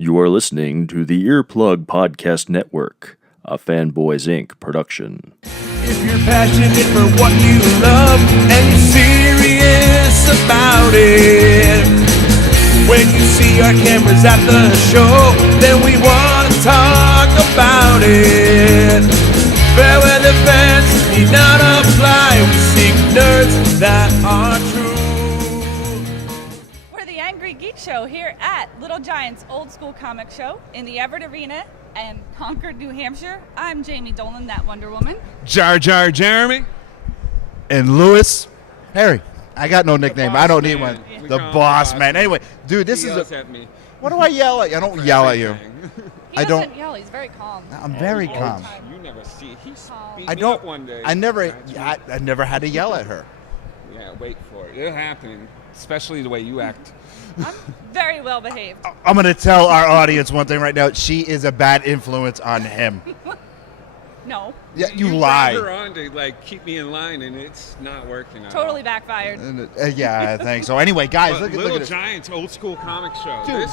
You are listening to the Earplug Podcast Network, a Fanboys Inc. production. If you're passionate for what you love and you're serious about it, when you see our cameras at the show, then we want to talk about it. Fair weather fans need not apply. We seek nerds that are true. We're the Angry Geek Show here at Little Giant's Old School Comic Show in the Everett Arena in Concord, New Hampshire. I'm Jamie Dolan, that Wonder Woman. Jar Jar Jeremy. And Lewis. Harry. I got no nickname. I don't need one. We The call him boss man. Anyway, dude, this He is yells a... at me. What do I yell at you? I don't yell at you. He I doesn't don't- yell, he's very calm. I'm very All the calm. time. You never see. He's beat I me don't... up one day. I never... That's I never had to yell at her. Yeah, wait for it. It'll happen. Especially the way you act. I'm very well behaved. I'm going to tell our audience one thing right now. She is a bad influence on him. No, Yeah, you drag her lie. on to like keep me in line, and it's not working. At totally all. backfired. Yeah, I think so. Anyway, guys, But look Little at this. Giants Old School Comic Show. Dude.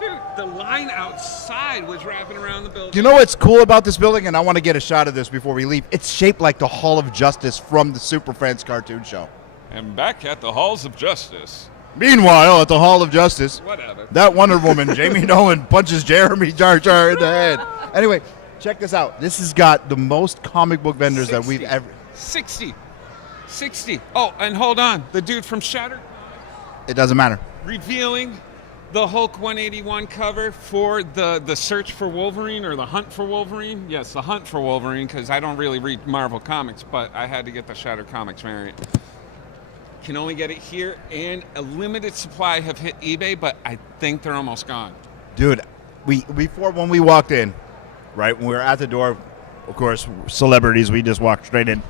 Dude, the line outside was wrapping around the building. You know what's cool about this building? And I want to get a shot of this before we leave. It's shaped like the Hall of Justice from the Super Friends cartoon show. And back at the Halls of Justice. Meanwhile, at the Hall of Justice, Whatever. that Wonder Woman, Jamie Nolan, punches Jeremy Jar Jar in the head. Anyway, check this out. This has got the most comic book vendors that we've 60. ever... 60. Oh, and hold on. The dude from Shattered It doesn't matter. revealing the Hulk 181 cover for the Search for Wolverine or the Hunt for Wolverine. Yes, the Hunt for Wolverine, because I don't really read Marvel comics, but I had to get the Shattered Comics variant. Can only get it here, and a limited supply have hit eBay, but I think they're almost gone. Dude, before when we walked in, right, when we were at the door, of course, celebrities, we just walked straight in.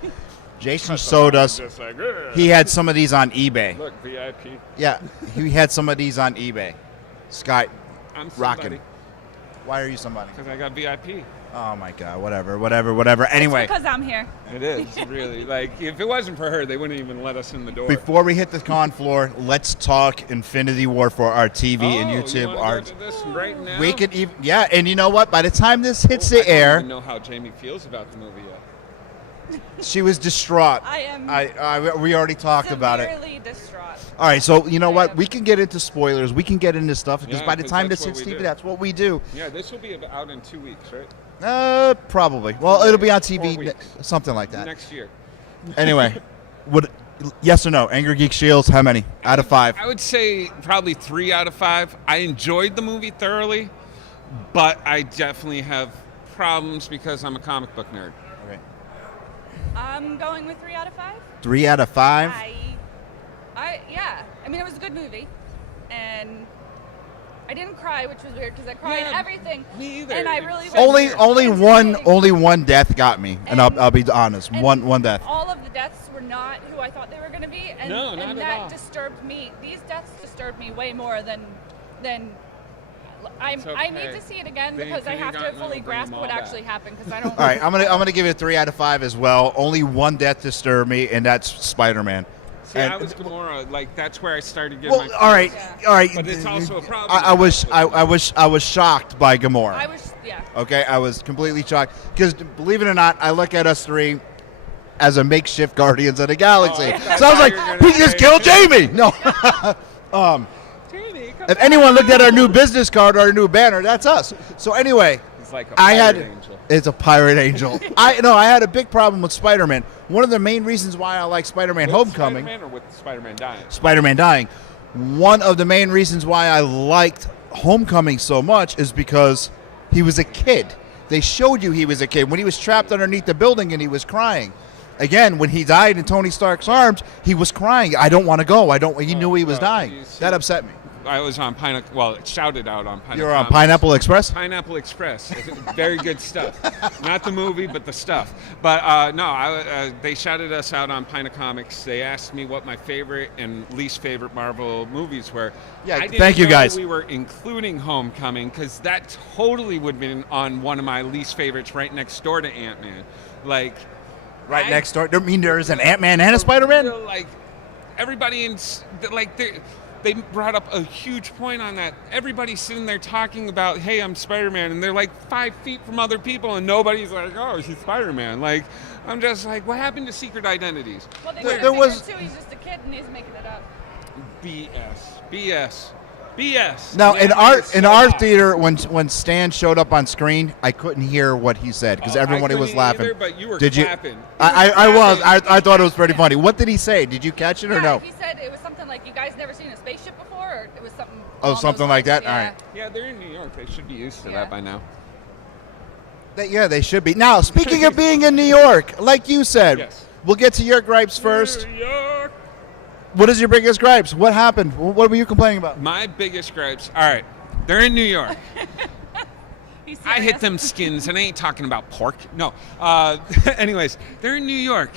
Jason showed us Just like, he had some of these on eBay. look, VIP. Yeah, he had some of these on eBay. Sky, I'm rocking. somebody, Why are you somebody? because I got VIP. Oh my God, whatever. Anyway, Because I'm here. It is, really. Like, if it wasn't for her, they wouldn't even let us in the door. before we hit the con floor, let's talk Infinity War for our TV and You YouTube wanna art. go to this right now? We could even, yeah, and you know what? By the time this hits I the don't air, even know how Jamie feels about the movie yet. she was distraught. I am We already talked about it. severely distraught. All right, so you know I what? am. We can get into spoilers. We can get into stuff because Yeah, by the 'cause time that's this what hits we TV, do. that's what we do. Yeah, this will be out in 2 weeks, right? Probably. Well, it'll be on 4 TV, weeks. something like that. Next year. Anyway, yes or no? Angry Geek Shields, how many out of 5? I would say probably 3 out of 5. I enjoyed the movie thoroughly, but I definitely have problems because I'm a comic book nerd. Okay. I'm going with 3 out of 5. 3 out of 5. Yeah. I mean, it was a good movie, and I didn't cry, which was weird because I cry at Yeah, everything. me either. And I really Only one death got me, and I'll be honest. and One death. All of the deaths were not who I thought they were going to be, and, No, not and at that all. disturbed me. These deaths disturbed me way more than I It's need okay. to see it again The because I have Infinity to Gauntlet fully will bring grasp them what all actually back. happened because I don't. All right, I'm gonna give it a 3 out of 5 as well. Only one death disturbed me, and that's Spider-Man. See, And- I was Gamora. Like, that's where I started getting Well, my all right, Yeah. all right. But it's also a problem. I was shocked by Gamora. I was Okay, I was completely shocked because, believe it or not, I look at us three as a makeshift Guardians of the Galaxy. Oh, So I was like, you were gonna we just say- killed Jamie. No. Jamie, come If anyone looked at our new business card or our new banner, that's us. So anyway, It's like a I pirate had angel. it's a pirate angel. I had a big problem with Spider-Man. One of the main reasons why I like Spider-Man With Homecoming. Spider-Man or with Spider-Man dying? Spider-Man dying. One of the main reasons why I liked Homecoming so much is because he was a kid. They showed you he was a kid when he was trapped underneath the building and he was crying. Again, when he died in Tony Stark's arms, he was crying. I don't want to go. He knew he was dying. you see- That upset me. I was on Pineapple. Well, it shouted out on Pineapple. You were on Pineapple Express? Pineapple Express. Very good stuff. Not the movie, but the stuff. But they shouted us out on Pinecomics. They asked me what my favorite and least favorite Marvel movies were. Yeah, I didn't thank you, know guys. We were including Homecoming because that totally would have been on one of my least favorites, right next door to Ant-Man. Like, Right next door. I mean, there's an Ant-Man and a Spider-Man? Like, everybody in like they brought up a huge point on that. Everybody's sitting there talking about, hey, I'm Spider-Man, and they're like 5 feet from other people, and nobody's like, oh, he's Spider-Man. Like, I'm just like, what happened to secret identities? Well, There was- too. He's just a kid and he's making it up. BS. Now, And in that our is so in our bad. theater, when Stan showed up on screen, I couldn't hear what he said because Oh, everybody I was couldn't laughing. either, but you were Did clapping. I was. I thought it was pretty funny. What did he say? Did you catch it or no? He said it was something like, you guys never seen a spaceship before, or it was something. Oh, along something those like lines. that? All right. Yeah, they're in New York. They should be used to Yeah. that by now. Yeah, they should be. Now, speaking of being in New York, like you said, Yes. we'll get to your gripes first. New York. What is your biggest gripes? What happened? What were you complaining about? My biggest gripes. All right, they're in New York. He's I hit serious. them skins, and I ain't talking about pork. No. Anyways, they're in New York.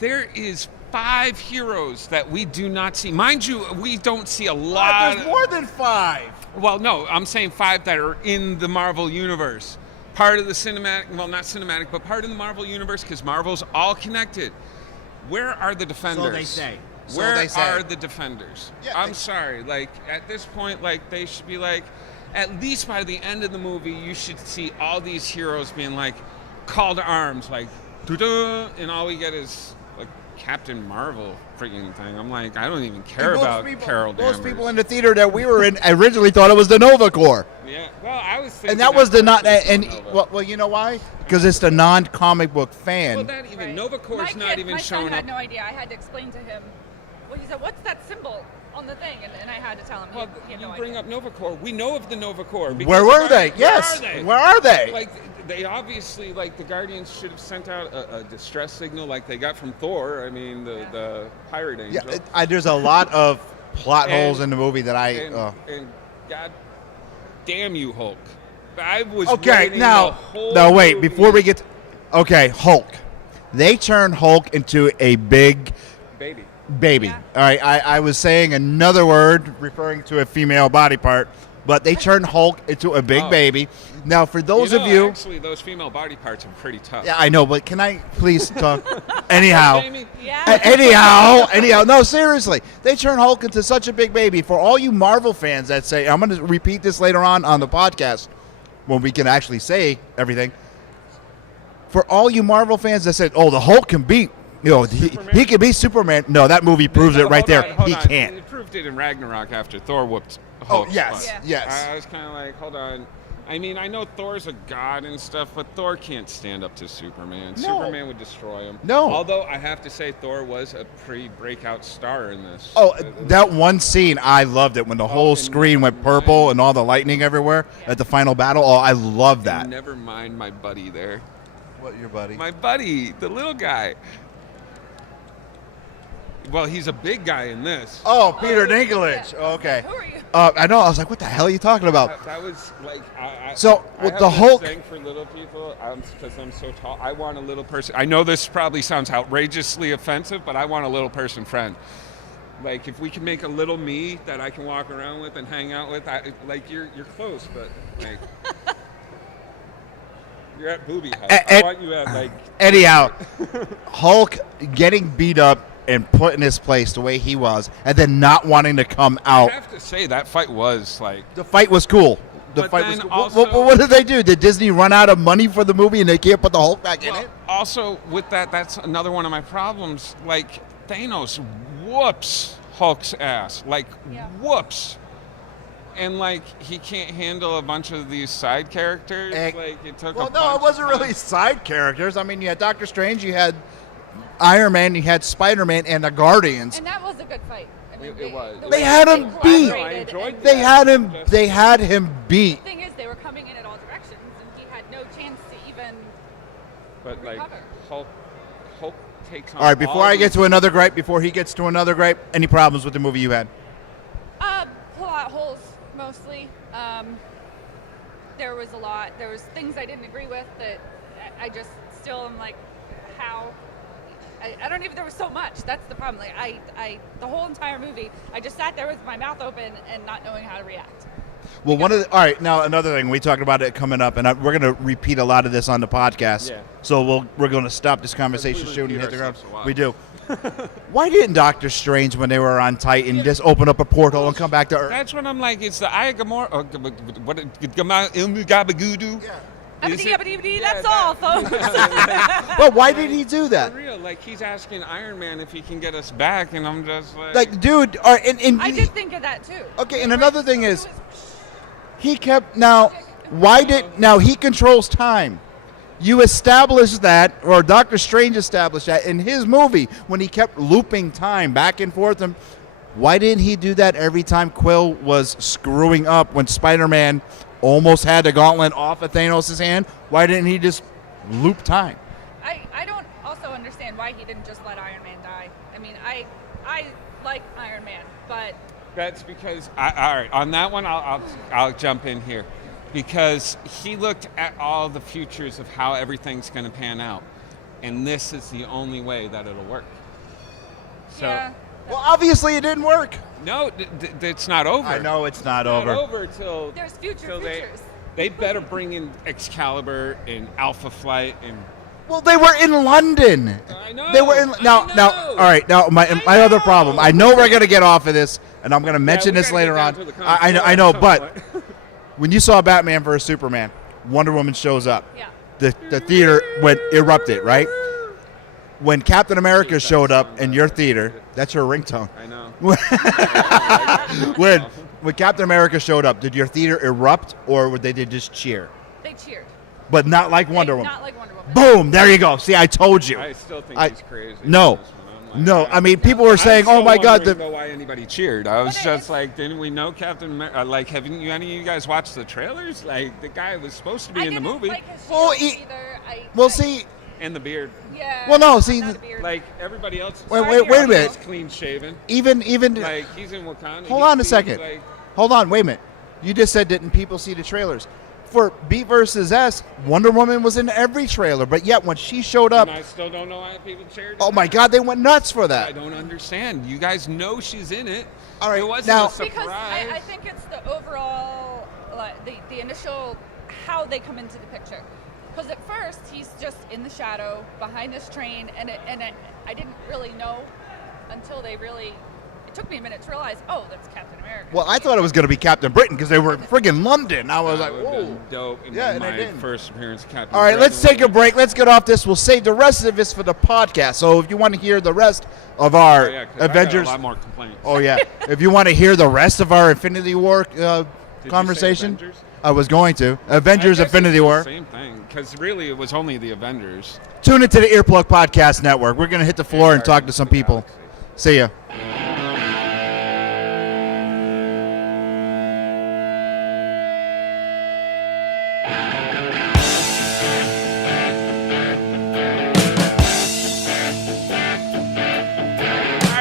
There is 5 heroes that we do not see. Mind you, we don't see a lot. There's more than 5. Well, no, I'm saying 5 that are in the Marvel universe. Part of the cinematic, well, not cinematic, but part of the Marvel universe, because Marvel's all connected. Where are the Defenders? Where they say. are the Defenders? Yeah, I'm they- sorry. Like, at this point, like, they should be like, at least by the end of the movie, you should see all these heroes being like, call to arms, like, doo-doo, and all we get is, like, Captain Marvel freaking thing. I'm like, I don't even care about Carol Danvers. Most people in the theater that we were in originally thought it was the Nova Corps. Yeah, well, I was thinking And that was the not first and Nova. well, you know why? Because it's the non-comic book fan. Well, that even Right. Nova Corps is My not kid- even my showing son up. had no idea. I had to explain to him. Well, he said, "What's that symbol on the thing?" And I had to tell him. Well, he had you no bring idea. up Nova Corps. We know of the Nova Corps. because Where were the they? Guardians- Yes. Where are they? Where are they? Like, they obviously, like, the Guardians should have sent out a distress signal like they got from Thor. I mean, the pirate Yeah, angel. there's a lot of plot And- holes in the movie that I. and God damn you, Hulk. I was Okay, waiting the now, whole no, wait. movie. Before we get, okay, Hulk. They turned Hulk into a big Baby. baby. Yeah. All right, I was saying another word referring to a female body part, but they turned Hulk into a big Oh. baby. Now, for those know, of you, Actually, those female body parts are pretty tough. yeah, I know, but can I please talk? Anyhow. Jamie? Yeah. Anyhow, no, seriously. They turn Hulk into such a big baby. For all you Marvel fans that say, I'm going to repeat this later on the podcast when we can actually say everything. For all you Marvel fans that said, oh, the Hulk can beat, he can beat Superman. No, that movie proves it right there. Hold He on. can't. It proved it in Ragnarok after Thor whooped Oh, Hulk. yes, Yeah. yes. I was kind of like, hold on. I mean, I know Thor's a god and stuff, but Thor can't stand up to Superman. No. Superman would destroy him. No. Although I have to say, Thor was a pretty breakout star in this. Oh, that one scene, I loved it when the whole and screen went purple and all the lightning everywhere at the final battle. Oh, I love that. Never mind my buddy there. What, your buddy? My buddy, the little guy. Well, he's a big guy in this. Oh, Peter Dinklage. Yeah. Oh, okay. Who are you? I know. I was like, what the hell are you talking about? That was like So, I with have the this Hulk- thing for little people because I'm so tall. I want a little person. I know this probably sounds outrageously offensive, but I want a little person friend. Like if we can make a little me that I can walk around with and hang out with, like you're close, but like you're at booby height. I want you at like. Anyhow, Hulk getting beat up and put in his place the way he was, and then not wanting to come I out. have to say that fight was like. The fight was cool. The But fight was then cool. also- What did they do? Did Disney run out of money for the movie and they can't put the Hulk back in Well, it? also, with that, that's another one of my problems. Like, Thanos whoops Hulk's ass. Like, Yeah. whoops. And, like, he can't handle a bunch of these side characters. Like, it took Well, a no, bunch it wasn't of really side characters. I mean, you had Doctor Strange, you had Iron Man, you had Spider-Man, and the Guardians. And that was a good fight. I mean, It was. the They way had him beat. collaborated I enjoyed and- They that. had him. Just- They had him beat. The thing is, they were coming in at all directions, and he had no chance to even. But, like, recover. Hulk takes on All right, before I get these- to another gripe, before he gets to another gripe, any problems with the movie you had? Plot holes mostly. There was a lot. There was things I didn't agree with that I just still am like, how? I don't even. There was so much. That's the problem. Like the whole entire movie, I just sat there with my mouth open and not knowing how to react. Well, all right, now another thing, we talked about it coming up, and we're going to repeat a lot of this on the podcast. Yeah. So we're going to stop this conversation We soon and repeat hit the ground. ourselves a lot. We do. Why didn't Doctor Strange, when they were on Titan, just open up a portal and come back to Earth? That's what I'm like. It's the Eye of Gamora. What? Gabagoodoo. That's all, folks. Well, why did he do that? For real, like he's asking Iron Man if he can get us back, and I'm just like, Dude, I did think of that too. Okay, and another thing is, he kept he controls time. You established that, or Doctor Strange established that in his movie when he kept looping time back and forth. And why didn't he do that every time Quill was screwing up when Spider-Man almost had the gauntlet off of Thanos' hand? Why didn't he just loop time? I don't also understand why he didn't just let Iron Man die. I mean, I like Iron Man, but that's because all right. On that one, I'll jump in here. Because he looked at all the futures of how everything's going to pan out. And this is the only way that it'll work. So, yeah. Well, obviously it didn't work. No, it's not over. I know it's not It's over. not over till... There's futures. They better bring in Excalibur and Alpha Flight and... Well, they were in London. I know. They were in... Now, all right, now, my other problem. I know we're going to get off of this, and I'm going to mention this later on. I know, but... When you saw Batman vs. Superman, Wonder Woman shows up. Yeah. The theater erupted, right? When Captain America showed up in your theater, that's your ringtone. I know. When Captain America showed up, did your theater erupt, or did they just cheer? They cheered. But not like Wonder Woman. Not like Wonder Woman. Boom! There you go. See, I told you. I still think he's crazy. No. No, I mean, people were saying, "Oh my God!" I don't know why anybody cheered. I was just like, didn't we know Captain America? Like, haven't any of you guys watched the trailers? Like, the guy was supposed to be in the movie. Like his Well, shield either. See. And the beard. Yeah. Well, no, see. Not a beard. Like everybody else. Wait a minute. He's clean shaven. Even. Like he's in Wakanda. Hold on a second. Like, Hold on. Wait a minute. You just said didn't people see the trailers? For B versus S, Wonder Woman was in every trailer, but yet when she showed up, and I still don't know why people cheered. oh my God, they went nuts for that. I don't understand. You guys know she's in it. All right, it wasn't now a surprise. Because I think it's the overall, the initial, how they come into the picture. Because at first he's just in the shadow behind this train, and I didn't really know until they really. It took me a minute to realize, oh, that's Captain America. Well, I thought it was going to be Captain Britain because they were in friggin' London. I was like, That would've whoa. been dope. And Yeah, then and I my didn't. first appearance, Captain. All right, Britain. let's take a break. Let's get off this. We'll save the rest of this for the podcast. So if you want to hear the rest of our Oh, yeah, 'cause Avengers, I got a lot more complaints. oh yeah, if you want to hear the rest of our Infinity War Did you say conversation, Avengers? I was going to Avengers I guess Infinity it's the War. Same thing, because really it was only the Avengers. Tune into the Earplug Podcast Network. We're going to hit the floor and talk to some people. See ya.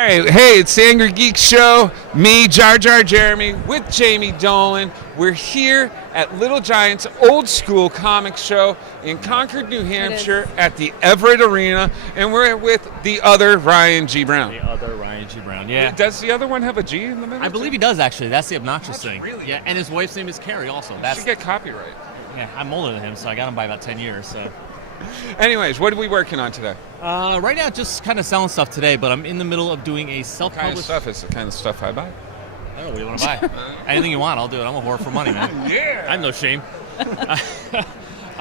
Hey, it's the Angry Geek Show. Me, Jar Jar Jeremy, with Jamie Dolan. We're here at Little Giant's old school comic show in Concord, New Hampshire at the Everett Arena, and we're with the other Ryan G. Brown. The other Ryan G. Brown, yeah. Does the other one have a G in the middle? I believe he does, actually. That's the obnoxious That's thing. really Yeah, and his wife's name is Carrie also. That's should get copyright. yeah, I'm older than him, so I got him by about 10 years. So Anyways, what are we working on today? right now, just kind of selling stuff today, but I'm in the middle of doing a What kind of self-published. stuff is the kind of stuff I buy? I don't know what you want to buy. Anything you want, I'll do it. I'm a whore for money, man. Yeah. I have no shame.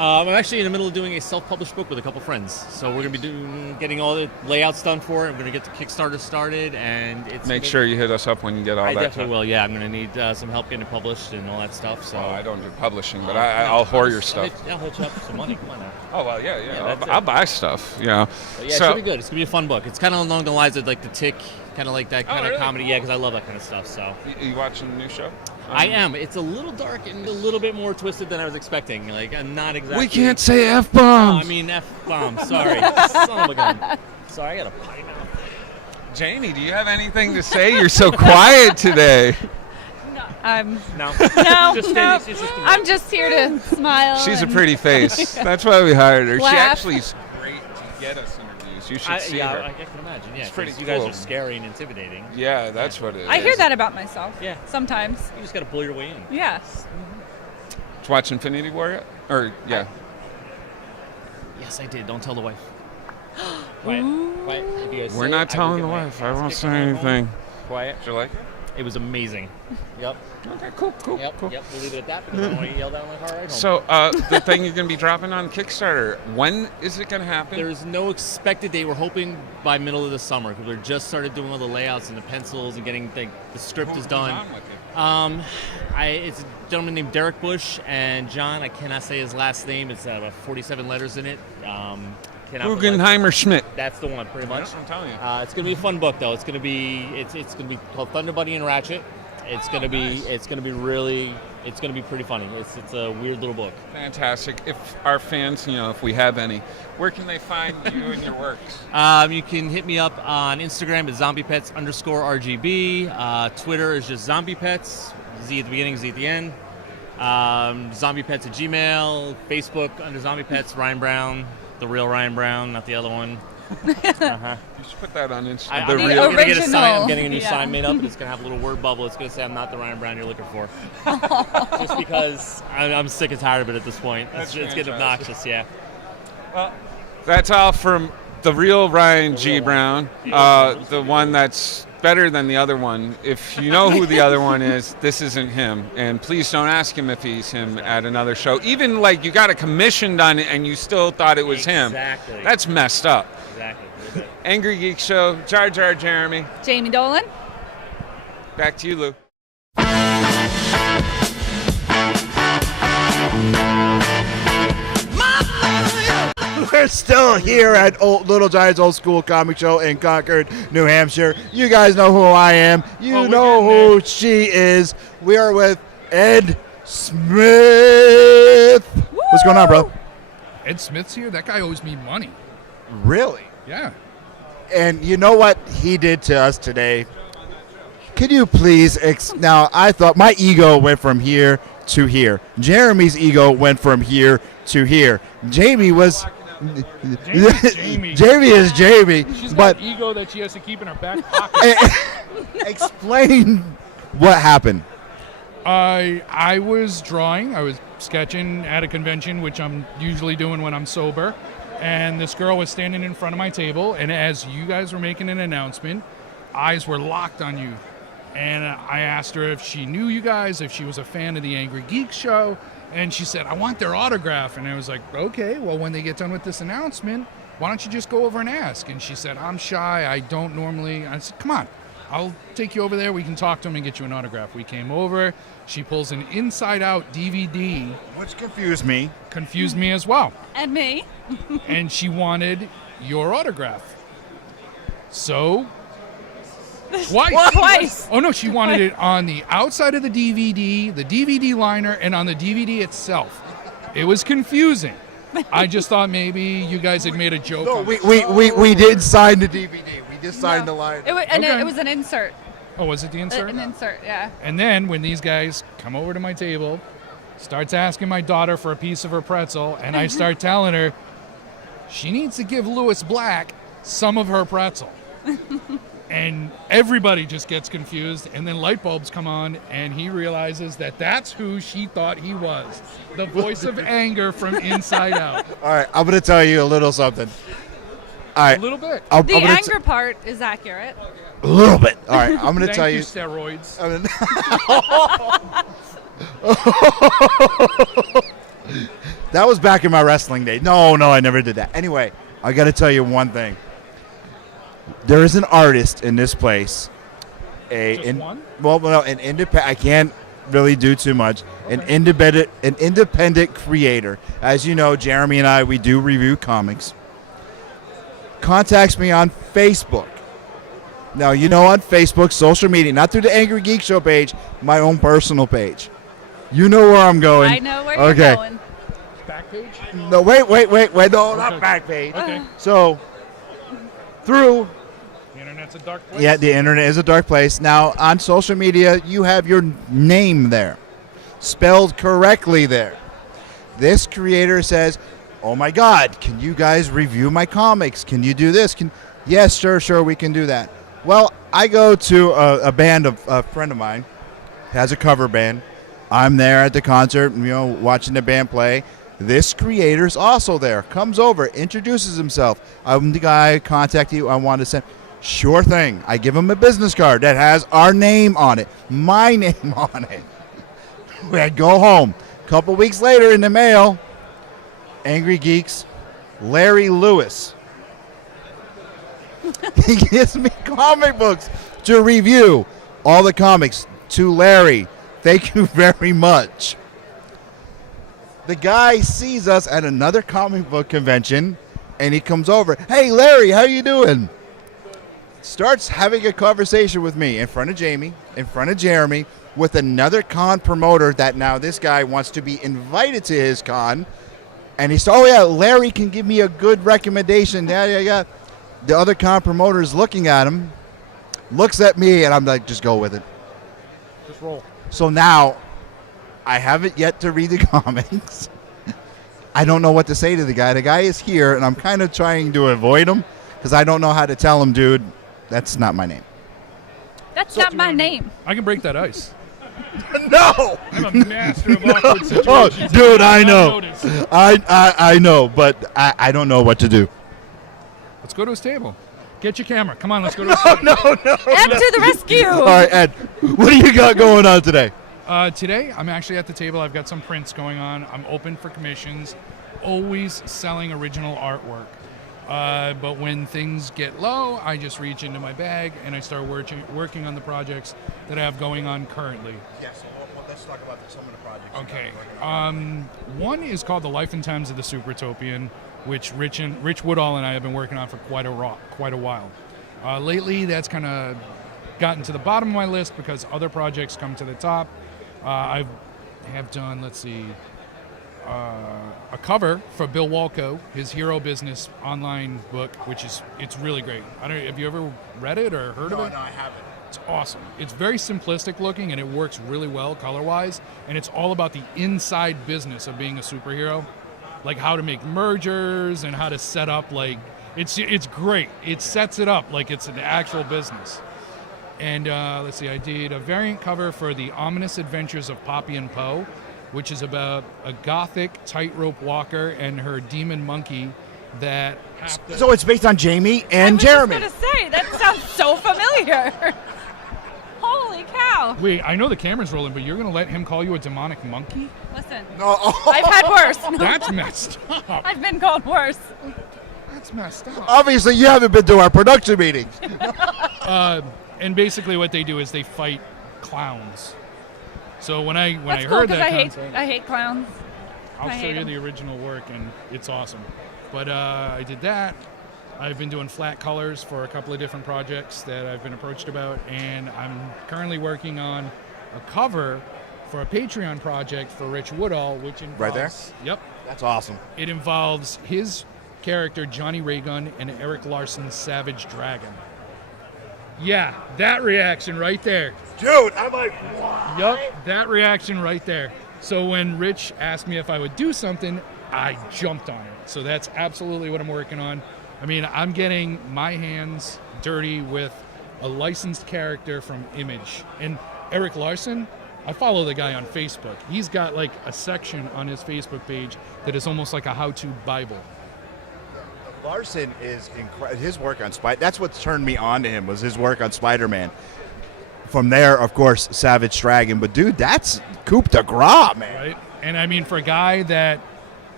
I'm actually in the middle of doing a self-published book with a couple friends. So we're going to be getting all the layouts done for it. I'm going to get the Kickstarter started, and it's Make sure you hit us up when you get all I that. definitely will. Yeah, I'm going to need some help getting it published and all that stuff. So Well, I don't do publishing, but I'll whore your stuff. I'll hit you up for some money. Come on now. Oh well, yeah. that's it. I'll buy stuff. You know. But yeah, it should be good. It's gonna be a fun book. It's kind of along the lines of like The Tick, kind of like that kind of really? comedy. Yeah, because I love that kind of stuff. So You watching the new show? I am. It's a little dark and a little bit more twisted than I was expecting. Like I'm not exactly. We can't say F Oh, bombs. I mean F-bomb. Sorry, son of a gun. Sorry, I got a potty mouth. Jamie, do you have anything to say? You're so quiet today. I'm No. no, Just no. it's just a- I'm just here to smile. She's a and- pretty face. That's why we hired her. She Laugh. actually is great to get us interviews. You should see her. I can imagine. Yeah, It's pretty 'cause you guys cool. are scary and intimidating. Yeah, that's what it is. I hear that about myself. Yeah. Sometimes. You just got to pull your way in. Yeah. Did you watch Infinity War yet? Or yeah. Yes, I did. Don't tell the wife. Quiet. If you guys We're say not it, I will telling get the my wife. I ass won't kicked say when I go home. anything. Quiet. Did you like it? It was amazing. Yep. Okay, cool. Yep. We'll leave it at that because I don't want to yell down my car right home. So, the thing you're going to be dropping on Kickstarter, when is it going to happen? There's no expected date. We're hoping by middle of the summer because we're just started doing all the layouts and the pencils and getting the script is done. on with it? It's a gentleman named Derek Bush and John. I cannot say his last name. It's about 47 letters in it. Guggenheimer Schmidt. That's the one, pretty much. I'm telling you. It's gonna be a fun book, though. It's gonna be called Thunder Buddy and Ratchet. It's gonna be pretty funny. It's a weird little book. Fantastic. If our fans, if we have any, where can they find you and your works? You can hit me up on Instagram at zombiepets_RGB. Twitter is just zombiepets. Z at the beginning, Z at the end. Zombiepets at Gmail. Facebook under zombiepets. Ryan Brown, the real Ryan Brown, not the other one. You should put that on Instagram. I'm gonna get a sign. I'm getting a new Yeah. sign made up, and it's gonna have a little word bubble. It's gonna say, "I'm not the Ryan Brown you're looking for." Just because I'm sick and tired of it at this point. It's getting obnoxious. Yeah. Well, that's all from the real Ryan G. Brown, the one that's better than the other one. If you know who the other one is, this isn't him. And please don't ask him if he's him at another show. Even like you got a commission done and you still thought it was him. Exactly. That's messed up. Exactly. Angry Geek Show, Jar Jar Jeremy. Jamie Dolan. Back to you, Lou. We're still here at Little Giants Old School Comic Show in Concord, New Hampshire. You guys know who I am. You know who she is. We are with Ed Smith. What's going on, bro? Ed Smith's here? That guy owes me money. Really? Yeah. And you know what he did to us today? Could you please now, I thought my ego went from here to here. Jeremy's ego went from here to here. Jamie was... Jamie. Jamie is Jamie. She's but got ego that she has to keep in her back pocket. explain what happened. I was drawing. I was sketching at a convention, which I'm usually doing when I'm sober. And this girl was standing in front of my table. And as you guys were making an announcement, eyes were locked on you. And I asked her if she knew you guys, if she was a fan of the Angry Geek Show. And she said, I want their autograph. And I was like, okay, well, when they get done with this announcement, why don't you just go over and ask? And she said, I'm shy. I don't normally. I said, come on, I'll take you over there. We can talk to him and get you an autograph. We came over. She pulls an Inside Out DVD. Which confused me. Confused me as well. And me. And she wanted your autograph. So, Twice. Oh, no, she wanted it on the outside of the DVD liner, and on the DVD itself. It was confusing. I just thought maybe you guys had made a joke. No, on we did sign the DVD. We just signed the line. It was an insert. Oh, was it the insert? An insert, yeah. And then when these guys come over to my table, starts asking my daughter for a piece of her pretzel, and I start telling her she needs to give Lewis Black some of her pretzel. And everybody just gets confused, and then light bulbs come on, and he realizes that that's who she thought he was. The voice of anger from Inside Out. All right, I'm going to tell you a little something. All right. A little bit. The anger part is accurate. A little bit. All right, I'm going to tell you. Steroids. That was back in my wrestling day. No, I never did that. Anyway, I got to tell you one thing. There is an artist in this place. One? Well, no, an independent. I can't really do too much. An independent creator. As you know, Jeremy and I, we do review comics. Contacts me on Facebook. Now, on Facebook, social media, not through the Angry Geek Show page, my own personal page. You know where I'm going. I know where you're going. Back page? No, wait. No, not back page. Okay. So, through... The internet's a dark place. Yeah, the internet is a dark place. Now, on social media, you have your name there, spelled correctly there. This creator says, oh my God, can you guys review my comics? Can you do this? Yes, sure, we can do that. Well, I go to a band of a friend of mine, has a cover band. I'm there at the concert, watching the band play. This creator's also there. Comes over, introduces himself. I'm the guy, contact you. I want to send. Sure thing. I give him a business card that has our name on it, my name on it. I go home. A couple weeks later in the mail, Angry Geeks, Larry Lewis. He gives me comic books to review. All the comics to Larry. Thank you very much. The guy sees us at another comic book convention, and he comes over. Hey, Larry, how you doing? Starts having a conversation with me in front of Jamie, in front of Jeremy, with another con promoter that now this guy wants to be invited to his con. And he said, oh, yeah, Larry can give me a good recommendation. Yeah. The other con promoter is looking at him, looks at me, and I'm like, just go with it. Just roll. So now I haven't yet to read the comics. I don't know what to say to the guy. The guy is here, and I'm kind of trying to avoid him because I don't know how to tell him, dude, that's not my name. That's not my name. I can break that ice. No! I'm a master of awkward situations. Oh, dude, I know. Notice. I know, but I don't know what to do. Let's go to his table. Get your camera. Come on, let's go to his table. No. Ed to the rescue. All right, Ed, what do you got going on today? Today, I'm actually at the table. I've got some prints going on. I'm open for commissions, always selling original artwork. But when things get low, I just reach into my bag and I start working on the projects that I have going on currently. Yes, let's talk about some of the projects. Okay. One is called The Life and Times of the Supertopian, which Rich Woodall and I have been working on for quite a while. Lately, that's kind of gotten to the bottom of my list because other projects come to the top. I have done, a cover for Bill Walco, his Hero Business online book, it's really great. Have you ever read it or heard of it? No, I haven't. It's awesome. It's very simplistic looking and it works really well color-wise, and it's all about the inside business of being a superhero, like how to make mergers and how to set up, it's great. It sets it up like it's an actual business. And I did a variant cover for The Ominous Adventures of Poppy and Poe, which is about a gothic tightrope walker and her demon monkey that So it's based on Jamie and Jeremy. I was just going to say, that sounds so familiar. Holy cow. Wait, I know the camera's rolling, but you're going to let him call you a demonic monkey? Listen, Oh. I've had worse. That's messed up. I've been called worse. That's messed up. Obviously, you haven't been to our production meetings. And basically what they do is they fight clowns. So when I That's cool, heard 'cause that I concept, hate clowns. I'll I show hate you them. the original work, and it's awesome. But I did that. I've been doing flat colors for a couple of different projects that I've been approached about, and I'm currently working on a cover for a Patreon project for Rich Woodall, which involves... Right there? Yep. That's awesome. It involves his character, Johnny Raygun, and Eric Larson's Savage Dragon. Yeah, that reaction right there. Dude, I'm like, what? Yup, that reaction right there. So when Rich asked me if I would do something, I jumped on it. So that's absolutely what I'm working on. I mean, I'm getting my hands dirty with a licensed character from Image. And Eric Larson, I follow the guy on Facebook. He's got like a section on his Facebook page that is almost like a how-to Bible. Larson is incredible. His work on Spider. That's what turned me on to him, was his work on Spider-Man. From there, of course, Savage Dragon. But dude, that's coup de grace, man. Right? And I mean, for a guy that,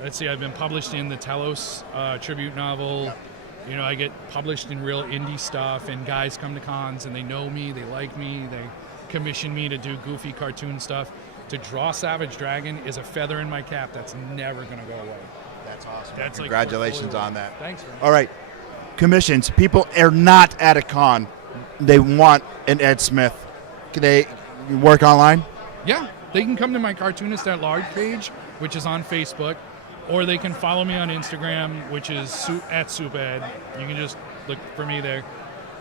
I've been published in the Telos tribute novel. Yep. You know, I get published in real indie stuff, and guys come to cons and they know me, they like me, they commission me to do goofy cartoon stuff. To draw Savage Dragon is a feather in my cap that's never going to go away. That's awesome. That's Congratulations on that. Thanks, man. All right. Commissions. People are not at a con. They want an Ed Smith. Can they work online? Yeah. They can come to my Cartoonist at Large page, which is on Facebook, or they can follow me on Instagram, which is at SoupEd. You can just look for me there.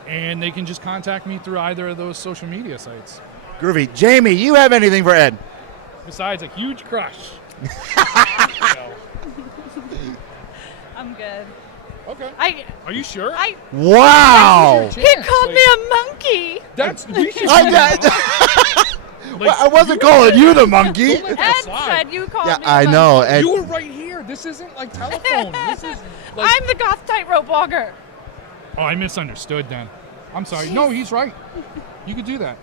And they can just contact me through either of those social media sites. Groovy. Jamie, you have anything for Ed? Besides a huge crush. I'm good. Okay. Are you sure? Wow. He called me a monkey. That's we should Well, I wasn't calling you the monkey. Ed said you called me a I monkey. know. Ed, You were right here. This isn't like telephone. This is like... I'm the goth tightrope walker. Oh, I misunderstood then. I'm sorry. No, he's right. You could do that.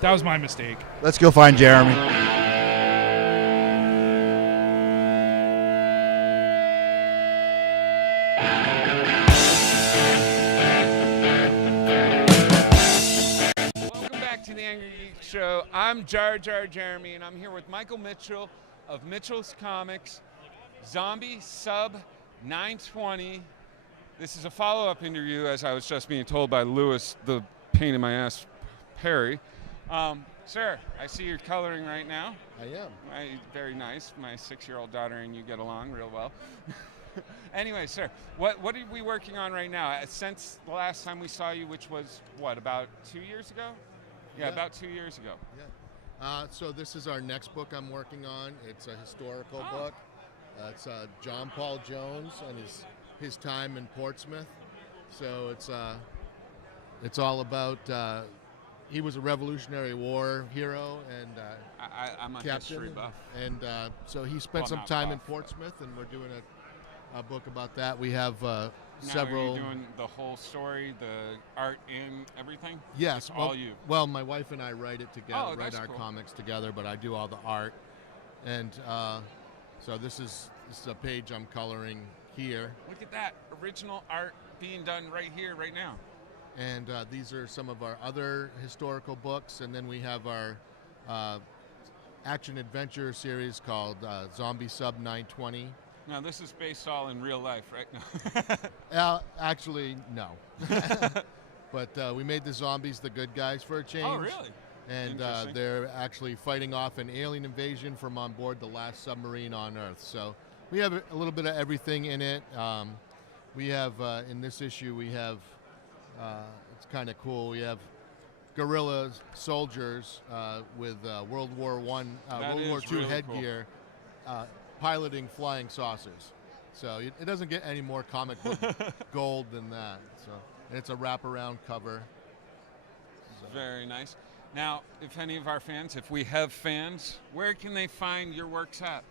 That was my mistake. Let's go find Jeremy. Welcome back to the Angry Geek Show. I'm Jar Jar Jeremy, and I'm here with Michael Mitchell of Mitchell's Comics, Zombie Sub 920. This is a follow-up interview, as I was just being told by Lewis, the pain in my ass, Perry. Sir, I see you're coloring right now. I am. Very nice. My 6-year-old daughter and you get along real well. Anyway, sir, what are we working on right now? Since the last time we saw you, which was, what, about 2 years ago? Yeah, about 2 years ago. Yeah. So this is our next book I'm working on. It's a historical book. It's John Paul Jones and his time in Portsmouth. So it's all about he was a Revolutionary War hero and I'm a captain, history buff. and so he spent some time in Portsmouth, and we're doing a book about that. We have several. Are you doing the whole story, the art and everything? Yes, all you. Well, my wife and I write it together, write our cool. comics together, but I do all the art, and so this is a page I'm coloring here. Look at that original art being done right here, right now. And these are some of our other historical books, and then we have our action-adventure series called Zombie Sub 920. Now, this is based all in real life, right? No. Actually, no. But we made the zombies the good guys for a change. Oh, really? And they're actually fighting off an alien invasion from on board the last submarine on Earth. So we have a little bit of everything in it. We have, in this issue, we have, it's kind of cool, we have guerrilla soldiers with World War II really headgear piloting flying saucers. So it doesn't get any more comic book gold than that. So, and it's a wraparound cover. So. Very nice. Now, if any of our fans, if we have fans, where can they find your works at?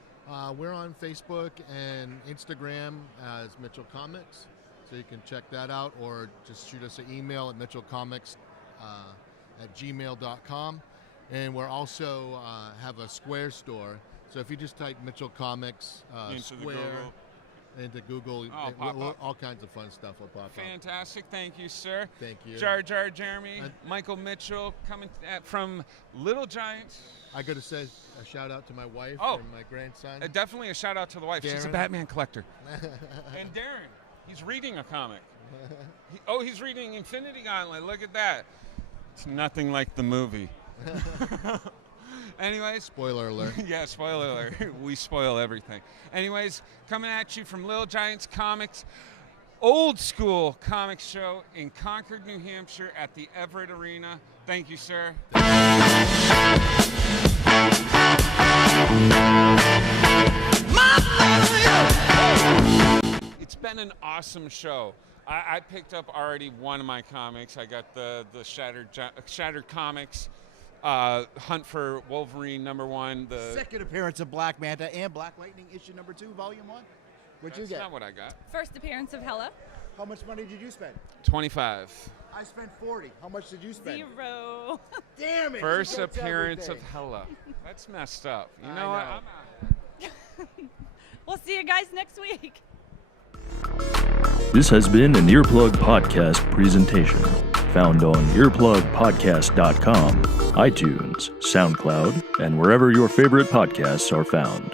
We're on Facebook and Instagram as Mitchell Comics, so you can check that out, or just shoot us an email at mitchellcomics@gmail.com. And we're also have a Square store, so if you just type Mitchell Comics Square into Google, all kinds of fun stuff will pop up. Fantastic. Thank you, sir. Thank you. Jar Jar Jeremy, Michael Mitchell, coming from Little Giants. I got to say a shout out to my wife Oh. and my grandson. Definitely a shout out to the wife. She's a Darren. Batman collector. And Darren, he's reading a comic. He's reading Infinity Gauntlet. Look at that. It's nothing like the movie. Anyways. Spoiler alert. Yeah, spoiler alert. We spoil everything. Anyways, coming at you from Little Giants Comics, old school comic show in Concord, New Hampshire at the Everett Arena. Thank you, sir. It's been an awesome show. I picked up already one of my comics. I got the Shattered Comics Hunt for Wolverine #1. The Second appearance of Black Manta and Black Lightning issue #2, volume 1. What'd you get? That's not what I got. First appearance of Hella. How much money did you spend? 25. I spent 40. How much did you spend? 0. Damn it! First she gets appearance of everything. Hella. That's messed up. You I know what? know. I'm out. We'll see you guys next week. This has been an Earplug Podcast presentation. Found on earplugpodcast.com, iTunes, SoundCloud, and wherever your favorite podcasts are found.